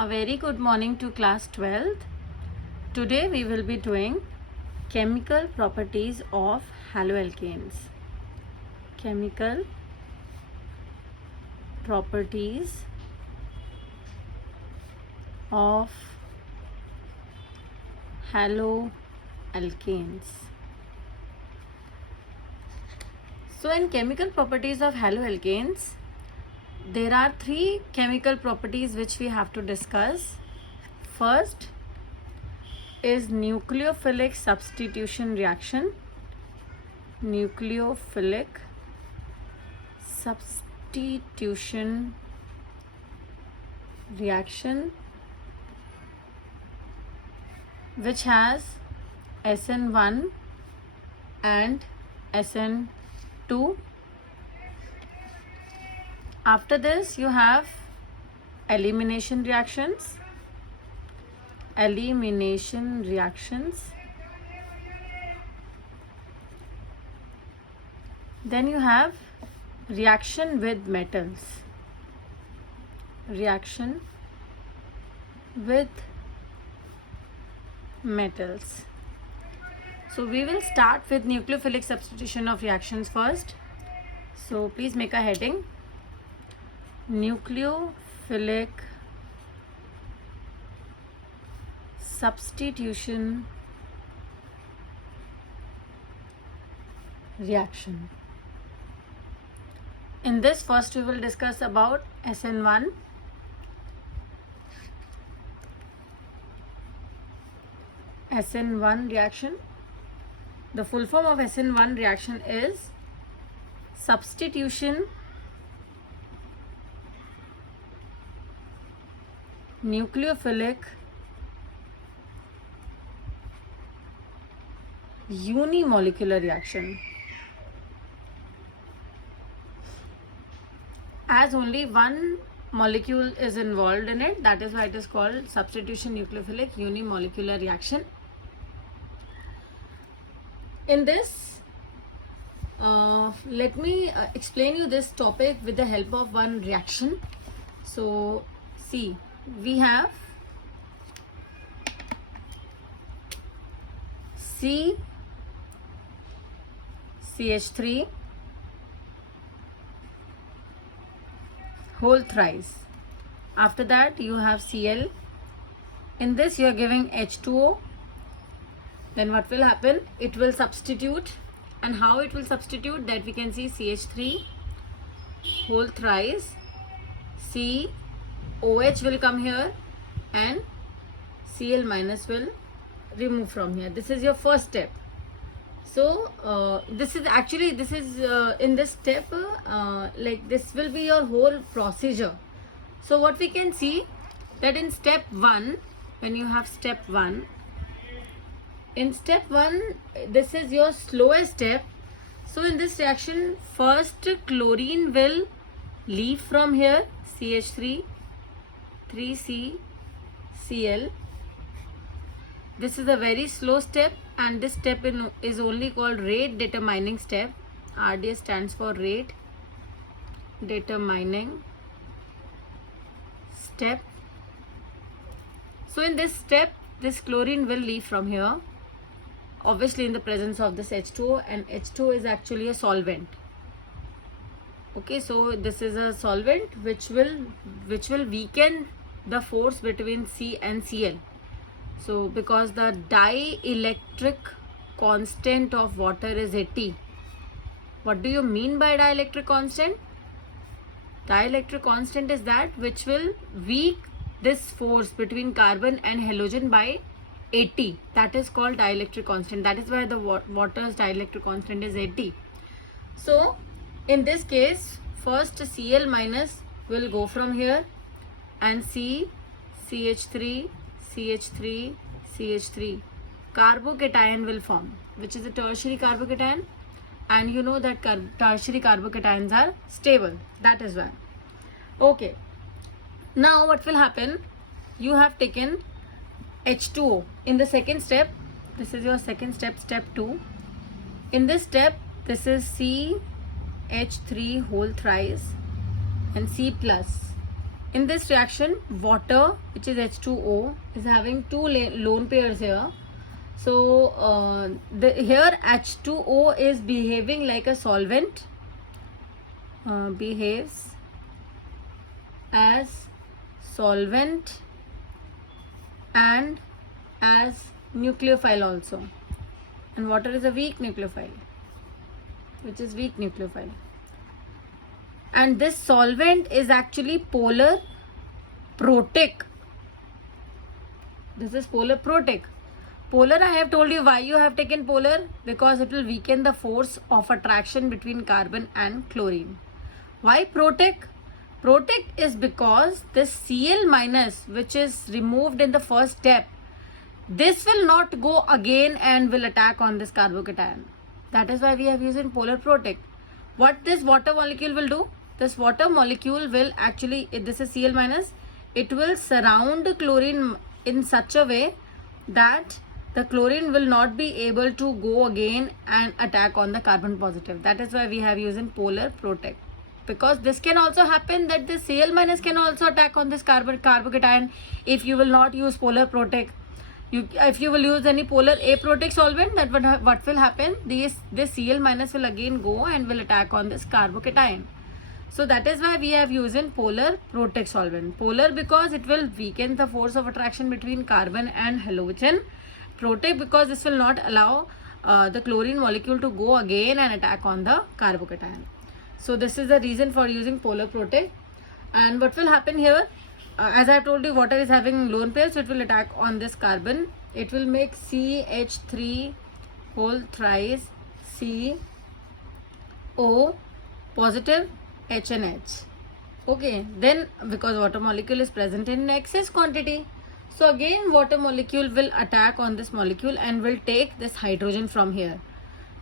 A very good morning to class 12th. Today we will be doing chemical properties of haloalkanes. Chemical properties of haloalkanes. So in chemical properties of haloalkanes, there are three chemical properties which we have to discuss. First is nucleophilic substitution reaction. Nucleophilic substitution reaction, which has SN1 and SN2. After this, you have elimination reactions. Elimination reactions. Then you have reaction with metals. Reaction with metals. So we will start with nucleophilic substitution of reactions first. So please make a heading. Nucleophilic substitution reaction. In this, first we will discuss about SN1. SN1 reaction. The full form of SN1 reaction is substitution nucleophilic unimolecular reaction. As only one molecule is involved in it, that is why it is called substitution nucleophilic unimolecular reaction. In this, let me explain you this topic with the help of one reaction. So see, we have CH3 whole thrice. After that you have Cl. In this you are giving H2O. Then what will happen? It will substitute. And how it will substitute, that we can see CH3 whole thrice. COH will come here and Cl minus will remove from here. This is your first step. So this is in this step, like this will be your whole procedure. So what we can see, that in step 1, when you have step 1, in step 1 this is your slowest step. So in this reaction, first chlorine will leave from here, CH3 3CCl. This is a very slow step, and this step is only called rate determining step. RDS stands for rate determining step. So in this step, this chlorine will leave from here, obviously in the presence of this H2O, and H2O is actually a solvent. Okay, so this is a solvent which will weaken the force between C and Cl. So because the dielectric constant of water is 80. What do you mean by dielectric constant? Dielectric constant is that which will weak this force between carbon and halogen by 80. That is called dielectric constant. That is why the water's dielectric constant is 80. So in this case, first Cl minus will go from here, and CH3 carbocation will form, which is a tertiary carbocation, and you know that tertiary carbocations are stable. That is why. Okay, now what will happen? You have taken H2O in the second step. This is your second step, step 2. In this step, this is CH3 whole thrice and C plus. In this reaction, water, which is H2O, is having two lone pairs here. So here H2O is behaving like a solvent, behaves as solvent and as nucleophile also. And water is a weak nucleophile, which is weak nucleophile. And this solvent is actually polar protic. This is polar protic. Polar, I have told you why you have taken polar, because it will weaken the force of attraction between carbon and chlorine. Why protic? Protic is because this Cl minus, which is removed in the first step, this will not go again and will attack on this carbocation. That is why we have used in polar protic. What this water molecule will do? This water molecule will actually, this is Cl minus, it will surround chlorine in such a way that the chlorine will not be able to go again and attack on the carbon positive. That is why we have used in polar protic. Because this can also happen that this Cl minus can also attack on this carbocation if you will not use polar protic. If you will use any polar aprotic solvent, that what will happen? This Cl minus will again go and will attack on this carbocation. So that is why we have used in polar protic solvent. Polar because it will weaken the force of attraction between carbon and halogen. Protic because this will not allow the chlorine molecule to go again and attack on the carbocation. So this is the reason for using polar protic. And what will happen here? As I have told you, water is having lone pairs, so it will attack on this carbon. It will make CH3 whole thrice CO positive H and H. Okay, then because water molecule is present in excess quantity, so again water molecule will attack on this molecule and will take this hydrogen from here.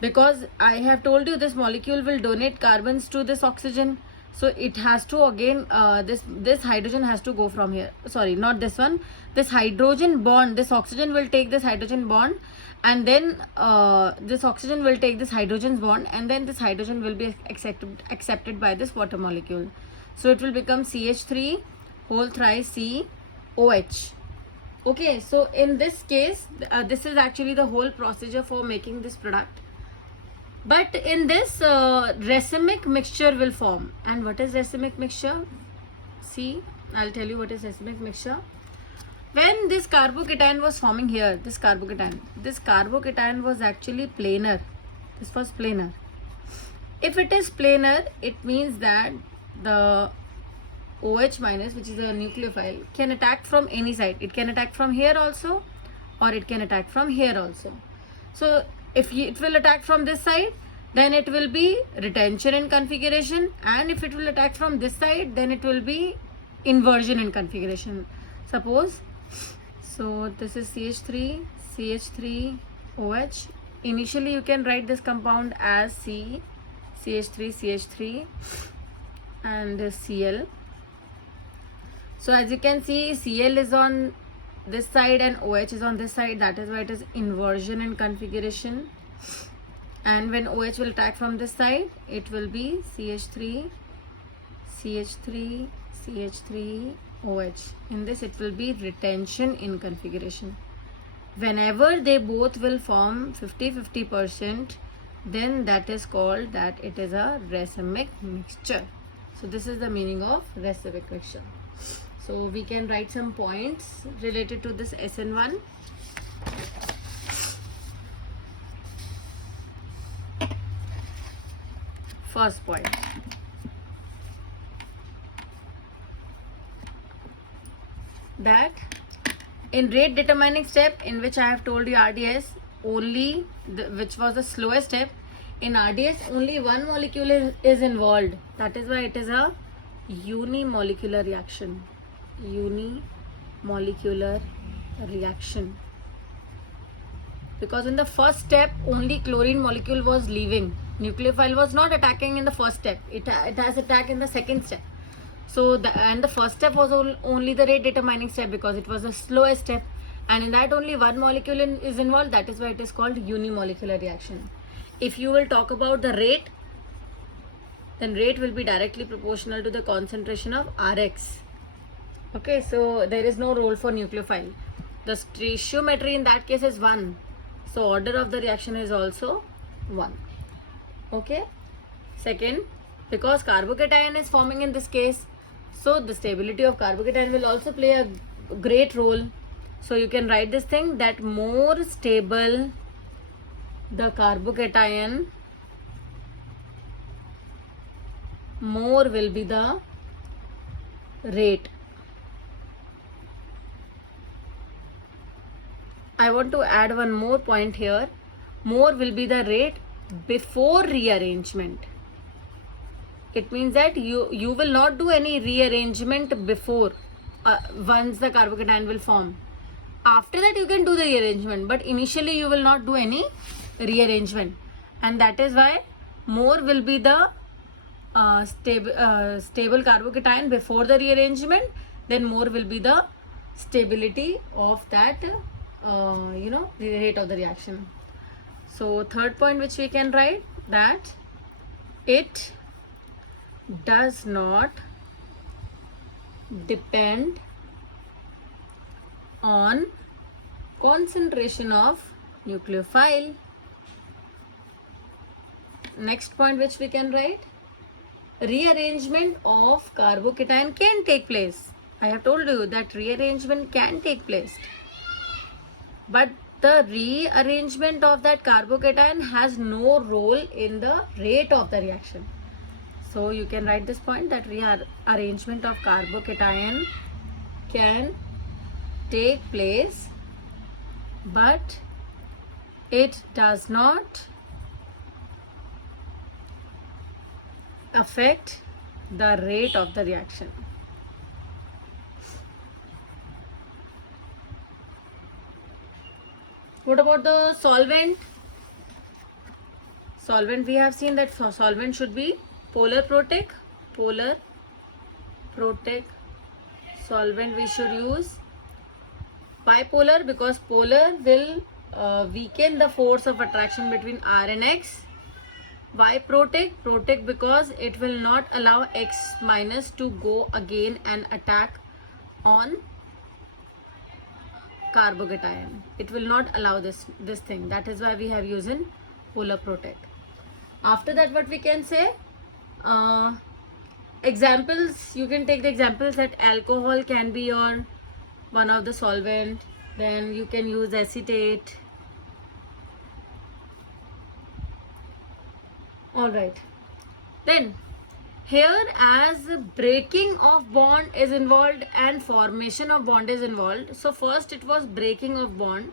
Because I have told you this molecule will donate carbons to this oxygen, so it has to again this hydrogen has to go from here. Sorry, not this one. This hydrogen bond, this oxygen will take this hydrogen bond, and then this oxygen will take this hydrogen's bond, and then this hydrogen will be accepted by this water molecule. So it will become CH3 whole thrice COH. Okay, so in this case, this is actually the whole procedure for making this product. But in this racemic mixture will form. And what is racemic mixture? See, I'll tell you what is racemic mixture. When this carbocation was forming here, this carbocation was actually planar. This was planar. If it is planar, it means that the OH minus, which is a nucleophile, can attack from any side. It can attack from here also, or it can attack from here also. So if it will attack from this side, then it will be retention in configuration, and if it will attack from this side, then it will be inversion in configuration. Suppose, so this is CH3, CH3OH. Initially you can write this compound as CH3 and this Cl. So as you can see, Cl is on this side and OH is on this side. That is why it is inversion in configuration. And when OH will attack from this side, it will be CH3 OH. In this it will be retention in configuration. Whenever they both will form 50-50%, then that is called that it is a racemic mixture. So this is the meaning of racemic mixture. So we can write some points related to this SN1. First point. That in rate determining step, in which I have told you RDS only, which was the slowest step, in RDS only one molecule is involved. That is why it is a unimolecular reaction. Unimolecular reaction. Because in the first step only chlorine molecule was leaving. Nucleophile was not attacking in the first step. It has attacked in the second step. So the first step was only the rate determining step because it was the slowest step, and in that only one molecule is involved. That is why it is called unimolecular reaction. If you will talk about the rate, then rate will be directly proportional to the concentration of Rx. Okay, so there is no role for nucleophile. The stoichiometry in that case is 1. So order of the reaction is also 1. Okay. Second, because carbocation is forming in this case, so the stability of carbocation will also play a great role. So you can write this thing that more stable the carbocation, more will be the rate. I want to add one more point here. More will be the rate before rearrangement. It means that you will not do any rearrangement before once the carbocation will form. After that you can do the rearrangement, but initially you will not do any rearrangement, and that is why more will be the stable carbocation before the rearrangement, then more will be the stability of that the rate of the reaction. So third point which we can write, that it does not depend on concentration of nucleophile. Next point which we can write, rearrangement of carbocation can take place. I have told you that rearrangement can take place, but the rearrangement of that carbocation has no role in the rate of the reaction. So you can write this point that rearrangement of carbocation can take place, but it does not affect the rate of the reaction. What about the solvent? Solvent, we have seen that solvent should be polar protic. Solvent we should use bipolar, because polar will weaken the force of attraction between R and X. Why protic? Protic because it will not allow X minus to go again and attack on carbocation. It will not allow this thing. That is why we have used in polar protic. After that, what we can say? Examples, you can take the examples that alcohol can be your one of the solvent. Then you can use acetate. Alright. Then here, as breaking of bond is involved and formation of bond is involved. So first it was breaking of bond.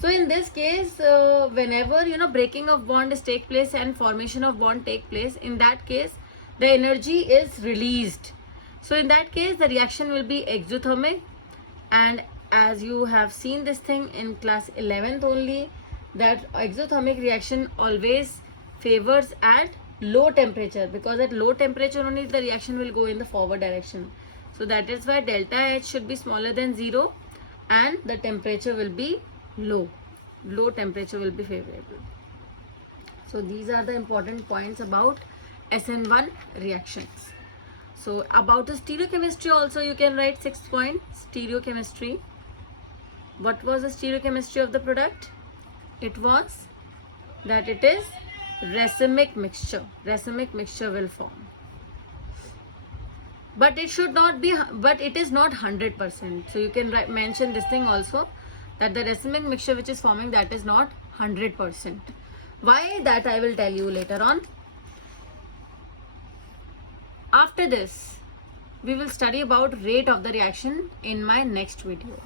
So in this case, whenever breaking of bond is take place and formation of bond take place, in that case the energy is released. So in that case the reaction will be exothermic, and as you have seen this thing in class 11th only, that exothermic reaction always favors at low temperature, because at low temperature only the reaction will go in the forward direction. So that is why delta H should be smaller than 0 and the temperature will be low. Low temperature will be favorable. So these are the important points about SN1 reactions. So about the stereochemistry also you can write 6th point, stereochemistry. What was the stereochemistry of the product? It was that it is racemic mixture. Racemic mixture will form, but it should not be, but it is not 100%. So you can mention this thing also, that the racemic mixture which is forming, that is not 100%. Why? That I will tell you later on. After this we will study about rate of the reaction in my next video.